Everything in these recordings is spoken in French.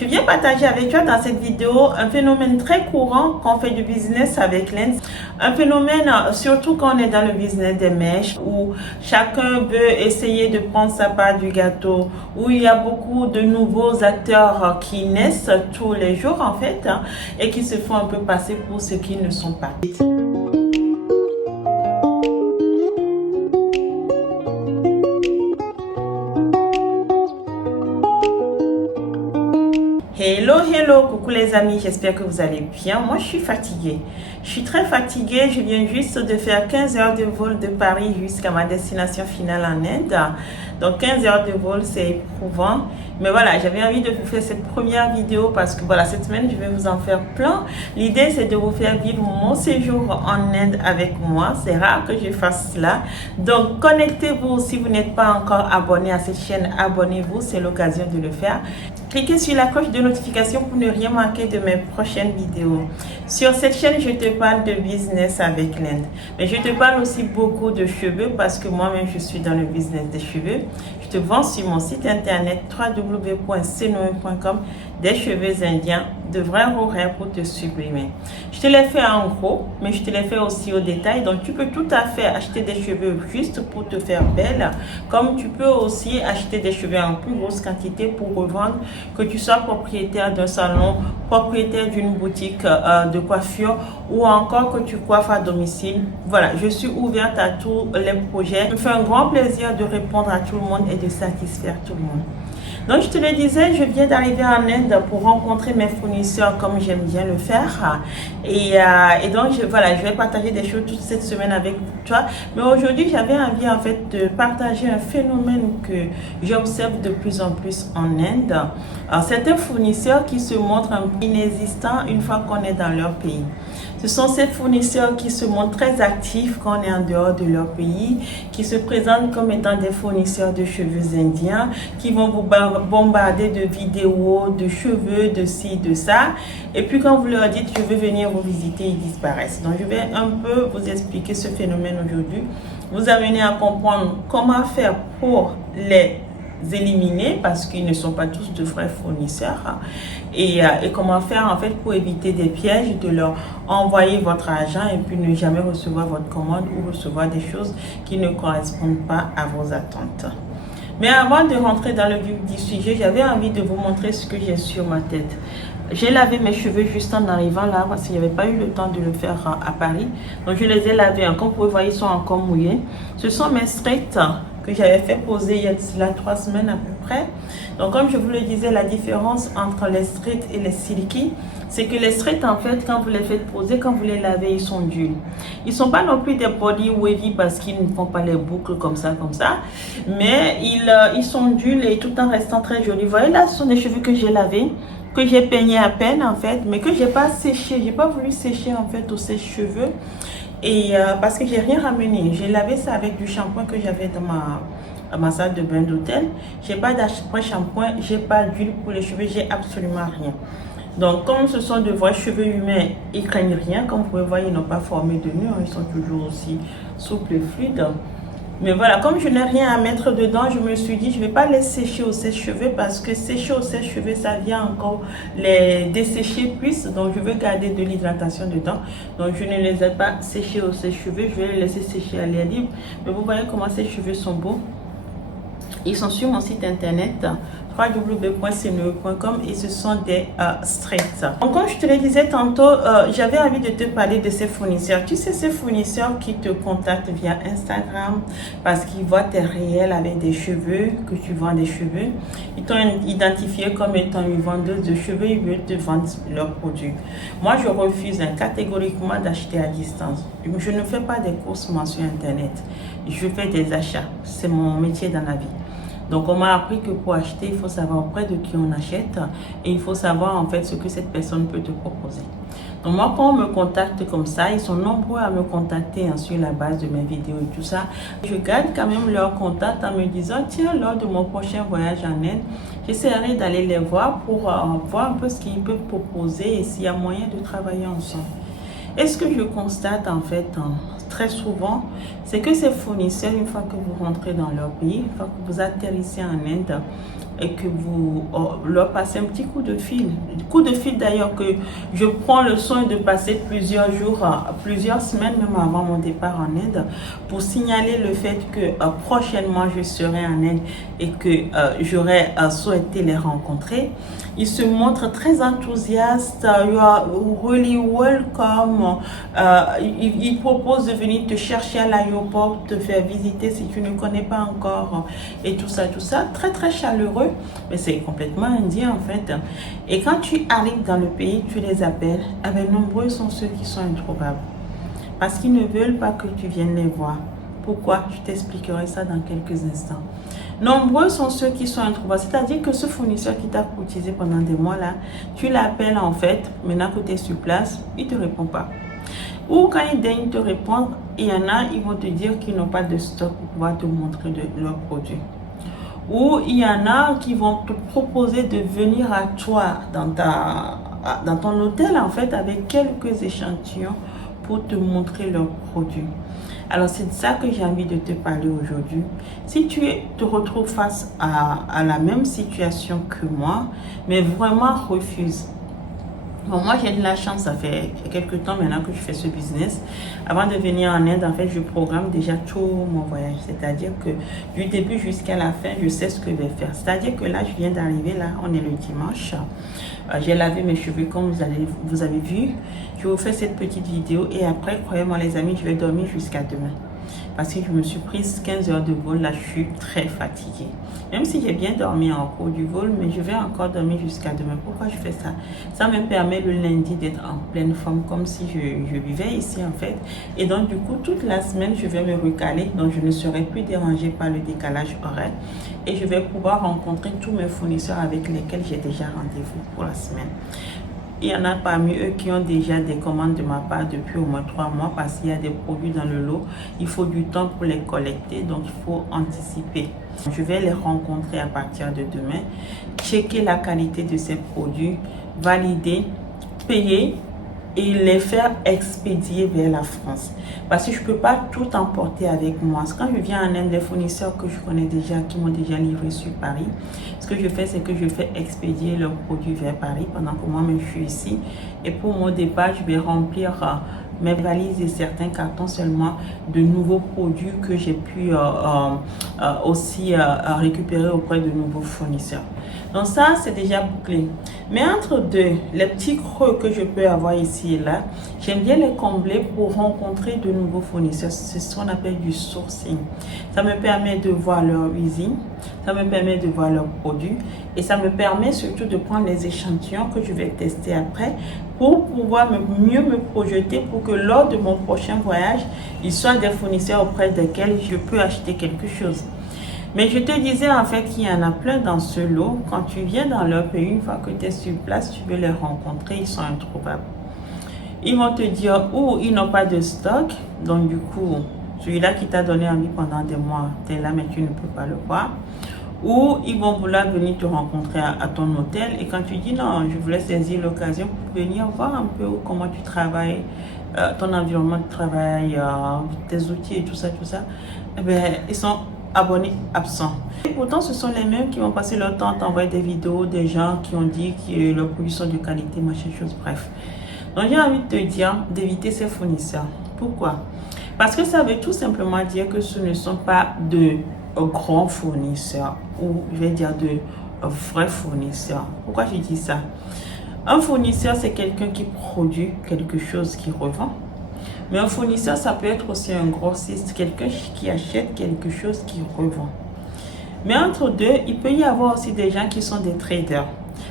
Je viens partager avec toi dans cette vidéo un phénomène très courant quand on fait du business avec l'Inde. Un phénomène surtout quand on est dans le business des mèches où chacun veut essayer de prendre sa part du gâteau, où il y a beaucoup de nouveaux acteurs qui naissent tous les jours en fait et qui se font un peu passer pour ce qu'ils ne sont pas. Hello, coucou les amis, j'espère que vous allez bien. Moi, je suis fatiguée. Je suis très fatiguée. Je viens juste de faire 15 heures de vol de Paris jusqu'à ma destination finale en Inde. Donc, 15 heures de vol, c'est éprouvant. Mais voilà, j'avais envie de vous faire cette première vidéo parce que voilà, cette semaine, je vais vous en faire plein. L'idée, c'est de vous faire vivre mon séjour en Inde avec moi. C'est rare que je fasse cela. Donc, connectez-vous. Si vous n'êtes pas encore abonné à cette chaîne, abonnez-vous. C'est l'occasion de le faire. Cliquez sur la cloche de notification pour ne rien manquer de mes prochaines vidéos. Sur cette chaîne, je te parle de business avec l'Inde. Mais je te parle aussi beaucoup de cheveux parce que moi-même, je suis dans le business des cheveux. Je te vends sur mon site internet www.cnoe.com des cheveux indiens de vrais horaires pour te sublimer. Je te les fais en gros, mais je te les fais aussi au détail. Donc, tu peux tout à fait acheter des cheveux juste pour te faire belle, comme tu peux aussi acheter des cheveux en plus grosse quantité pour revendre, que tu sois propriétaire d'un salon, propriétaire d'une boutique de coiffure ou encore que tu coiffes à domicile. Voilà, je suis ouverte à tous les projets. Ça me fait un grand plaisir de répondre à tout le monde et de satisfaire tout le monde. Donc, je te le disais, je viens d'arriver en Inde pour rencontrer mes fournisseurs comme j'aime bien le faire. Et donc, je vais partager des choses toute cette semaine avec toi. Mais aujourd'hui, j'avais envie en fait de partager un phénomène que j'observe de plus en plus en Inde. Alors, certains fournisseurs qui se montrent un peu inexistants une fois qu'on est dans leur pays. Ce sont ces fournisseurs qui se montrent très actifs quand on est en dehors de leur pays, qui se présentent comme étant des fournisseurs de cheveux indiens, qui vont vous bombarder de vidéos, de cheveux, de ci, de ça. Et puis quand vous leur dites « je veux venir vous visiter », ils disparaissent. Donc je vais un peu vous expliquer ce phénomène aujourd'hui, vous amener à comprendre comment faire pour les éliminer parce qu'ils ne sont pas tous de vrais fournisseurs et comment faire en fait pour éviter des pièges, de leur envoyer votre argent et puis ne jamais recevoir votre commande ou recevoir des choses qui ne correspondent pas à vos attentes. Mais avant de rentrer dans le vif du sujet, j'avais envie de vous montrer ce que j'ai sur ma tête. J'ai lavé mes cheveux juste en arrivant là parce qu'il n'y avait pas eu le temps de le faire à Paris. Donc je les ai lavés. Comme vous pouvez voir, ils sont encore mouillés. Ce sont mes straights que j'avais fait poser il y a 3 semaines à peu près. Donc comme je vous le disais, la différence entre les straights et les silky, c'est que les straights en fait, quand vous les faites poser, quand vous les lavez, ils sont durs. Ils ne sont pas non plus des body wavy parce qu'ils ne font pas les boucles comme ça. Mais ils sont durs et tout en restant très jolis. Vous voyez là, ce sont des cheveux que j'ai lavés, que j'ai peigné à peine en fait, mais que j'ai pas séché. J'ai pas voulu sécher en fait au sèche-cheveux. Et parce que j'ai rien ramené, j'ai lavé ça avec du shampoing que j'avais dans ma salle de bain d'hôtel. J'ai pas shampoing, j'ai pas d'huile pour les cheveux, j'ai absolument rien. Donc comme ce sont de vrais cheveux humains, ils craignent rien. Comme vous pouvez voir, ils n'ont pas formé de nœuds, ils sont toujours aussi souples et fluides. Mais voilà, comme je n'ai rien à mettre dedans, je me suis dit, je ne vais pas les sécher au sèche-cheveux parce que sécher au sèche-cheveux, ça vient encore les dessécher plus. Donc, je veux garder de l'hydratation dedans. Donc, je ne les ai pas séchés au sèche-cheveux. Je vais les laisser sécher à l'air libre. Mais vous voyez comment ces cheveux sont beaux. Ils sont sur mon site internet www.cnoe.com et ce sont des straights. Donc comme je te le disais tantôt, j'avais envie de te parler de ces fournisseurs. Tu sais, ces fournisseurs qui te contactent via Instagram parce qu'ils voient tes réels avec des cheveux, que tu vends des cheveux. Ils t'ont identifié comme étant une vendeuse de cheveux, ils veulent te vendre leurs produits. Moi, je refuse catégoriquement d'acheter à distance. Je ne fais pas des courses sur Internet. Je fais des achats. C'est mon métier dans la vie. Donc, on m'a appris que pour acheter, il faut savoir auprès de qui on achète et il faut savoir en fait ce que cette personne peut te proposer. Donc, moi, quand on me contacte comme ça, ils sont nombreux à me contacter sur la base de mes vidéos et tout ça. Je garde quand même leur contact en me disant, tiens, lors de mon prochain voyage en Inde, j'essaierai d'aller les voir pour voir un peu ce qu'ils peuvent proposer et s'il y a moyen de travailler ensemble. Et ce que je constate en fait, très souvent, c'est que ces fournisseurs, une fois que vous rentrez dans leur pays, une fois que vous atterrissez en Inde et que vous leur passez un petit coup de fil d'ailleurs que je prends le soin de passer plusieurs jours, plusieurs semaines même avant mon départ en Inde pour signaler le fait que prochainement je serai en Inde et que j'aurais souhaité les rencontrer. Ils se montrent très enthousiastes. You are really welcome. Ils proposent de venir te chercher à l'aéroport, te faire visiter si tu ne connais pas encore et tout ça, tout ça. Très très chaleureux, mais c'est complètement indien en fait. Et quand tu arrives dans le pays, tu les appelles. Nombreux sont ceux qui sont introuvables parce qu'ils ne veulent pas que tu viennes les voir. Pourquoi? Je t'expliquerai ça dans quelques instants. Nombreux sont ceux qui sont introuvables, c'est-à-dire que ce fournisseur qui t'a courtisé pendant des mois là, tu l'appelles en fait, maintenant que tu es sur place, il ne te répond pas. Ou quand il daigne te répondre, il y en a, ils vont te dire qu'ils n'ont pas de stock pour pouvoir te montrer leurs produits. Ou il y en a qui vont te proposer de venir à toi dans ton hôtel en fait avec quelques échantillons pour te montrer leurs produits. Alors c'est de ça que j'ai envie de te parler aujourd'hui. Si tu te retrouves face à la même situation que moi, mais vraiment refuse. Bon, moi j'ai de la chance, ça fait quelques temps maintenant que je fais ce business. Avant de venir en Inde, en fait, je programme déjà tout mon voyage. C'est-à-dire que du début jusqu'à la fin, je sais ce que je vais faire. C'est-à-dire que là, je viens d'arriver, là, on est le dimanche. J'ai lavé mes cheveux comme vous avez vu. Je vous fais cette petite vidéo et après, croyez-moi les amis, je vais dormir jusqu'à demain. Parce que je me suis prise 15 heures de vol, là je suis très fatiguée. Même si j'ai bien dormi en cours du vol, mais je vais encore dormir jusqu'à demain. Pourquoi je fais ça? Ça me permet le lundi d'être en pleine forme, comme si je vivais ici en fait. Et donc du coup, toute la semaine, je vais me recaler. Donc je ne serai plus dérangée par le décalage horaire. Et je vais pouvoir rencontrer tous mes fournisseurs avec lesquels j'ai déjà rendez-vous pour la semaine. Il y en a parmi eux qui ont déjà des commandes de ma part depuis au moins 3 mois parce qu'il y a des produits dans le lot. Il faut du temps pour les collecter, donc il faut anticiper. Je vais les rencontrer à partir de demain, checker la qualité de ces produits, valider, payer et les faire expédier vers la France. Parce que je ne peux pas tout emporter avec moi. Quand je viens en Inde, les fournisseurs que je connais déjà, qui m'ont déjà livré sur Paris, ce que je fais, c'est que je fais expédier leurs produits vers Paris pendant que moi-même je suis ici. Et pour mon départ, je vais remplir mes valises et certains cartons seulement de nouveaux produits que j'ai pu aussi récupérer auprès de nouveaux fournisseurs. Donc ça, c'est déjà bouclé. Mais entre deux, les petits creux que je peux avoir ici et là, j'aime bien les combler pour rencontrer de nouveaux fournisseurs. C'est ce qu'on appelle du sourcing. Ça me permet de voir leur usine, ça me permet de voir leurs produits et ça me permet surtout de prendre les échantillons que je vais tester après pour pouvoir mieux me projeter pour que lors de mon prochain voyage, ils soient des fournisseurs auprès desquels je peux acheter quelque chose. Mais je te disais en fait qu'il y en a plein dans ce lot. Quand tu viens dans leur pays, une fois que tu es sur place, tu veux les rencontrer, ils sont introuvables. Ils vont te dire ou ils n'ont pas de stock, donc du coup, celui-là qui t'a donné envie pendant des mois, tu es là mais tu ne peux pas le voir. Ou ils vont vouloir venir te rencontrer à ton hôtel et quand tu dis non, je voulais saisir l'occasion pour venir voir un peu comment tu travailles, ton environnement de travail, tes outils et tout ça, eh bien, ils sont abonnés absents. Et pourtant, ce sont les mêmes qui vont passer leur temps à t'envoyer des vidéos, des gens qui ont dit que leurs produits sont de qualité, machin chose, bref. Donc, j'ai envie de te dire d'éviter ces fournisseurs. Pourquoi? Parce que ça veut tout simplement dire que ce ne sont pas de grands fournisseurs ou je vais dire de vrais fournisseurs. Pourquoi je dis ça? Un fournisseur, c'est quelqu'un qui produit quelque chose qui revend. Mais un fournisseur, ça peut être aussi un grossiste, quelqu'un qui achète quelque chose qui revend. Mais entre deux, il peut y avoir aussi des gens qui sont des traders.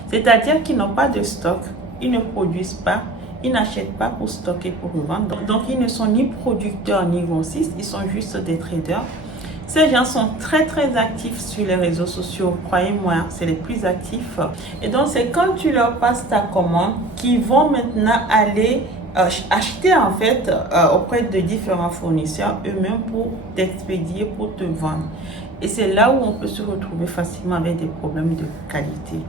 C'est-à-dire qu'ils n'ont pas de stock, ils ne produisent pas, ils n'achètent pas pour stocker, pour revendre. Donc, ils ne sont ni producteurs ni grossistes, ils sont juste des traders. Ces gens sont très très actifs sur les réseaux sociaux, croyez-moi, c'est les plus actifs. Et donc, c'est quand tu leur passes ta commande qu'ils vont maintenant aller acheter en fait auprès de différents fournisseurs eux-mêmes pour t'expédier, pour te vendre. Et c'est là où on peut se retrouver facilement avec des problèmes de qualité.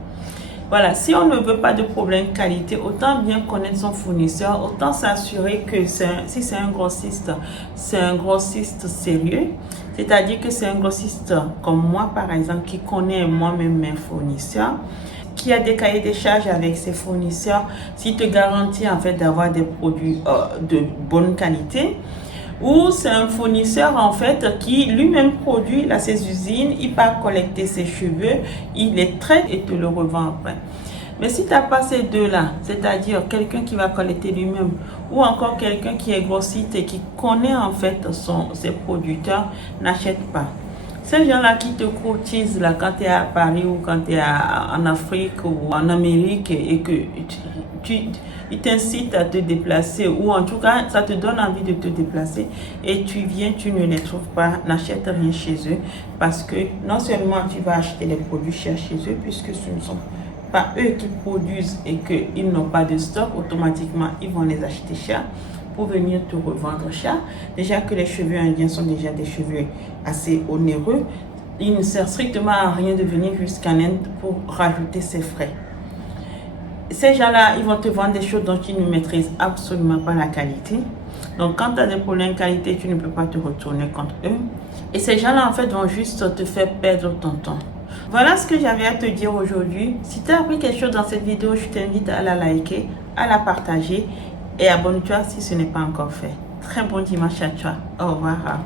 Voilà, si on ne veut pas de problème qualité, autant bien connaître son fournisseur, autant s'assurer que si c'est un grossiste, c'est un grossiste sérieux. C'est-à-dire que c'est un grossiste comme moi, par exemple, qui connaît moi-même mes fournisseurs, qui a des cahiers de charges avec ses fournisseurs, s'il te garantit en fait d'avoir des produits de bonne qualité. Ou c'est un fournisseur en fait qui lui-même produit, il a ses usines, il part collecter ses cheveux, il les traite et te le revend après. Mais si tu n'as pas ces deux-là, c'est-à-dire quelqu'un qui va collecter lui-même ou encore quelqu'un qui est grossiste et qui connaît en fait ses producteurs, n'achète pas. Ces gens-là qui te courtisent là, quand tu es à Paris ou quand tu es en Afrique ou en Amérique et que ils t'incitent à te déplacer ou en tout cas ça te donne envie de te déplacer et tu viens, tu ne les trouves pas, n'achète rien chez eux parce que non seulement tu vas acheter les produits chers chez eux puisque ce ne sont pas eux qui produisent et qu'ils n'ont pas de stock, automatiquement ils vont les acheter cher pour venir te revendre cher. Déjà que les cheveux indiens sont déjà des cheveux assez onéreux, il ne sert strictement à rien de venir jusqu'en Inde pour rajouter ses frais. Ces gens-là, ils vont te vendre des choses dont ils ne maîtrisent absolument pas la qualité. Donc, quand tu as des problèmes de qualité, tu ne peux pas te retourner contre eux. Et ces gens-là, en fait, vont juste te faire perdre ton temps. Voilà ce que j'avais à te dire aujourd'hui. Si tu as appris quelque chose dans cette vidéo, je t'invite à la liker, à la partager et abonne-toi si ce n'est pas encore fait. Très bon dimanche à toi. Au revoir.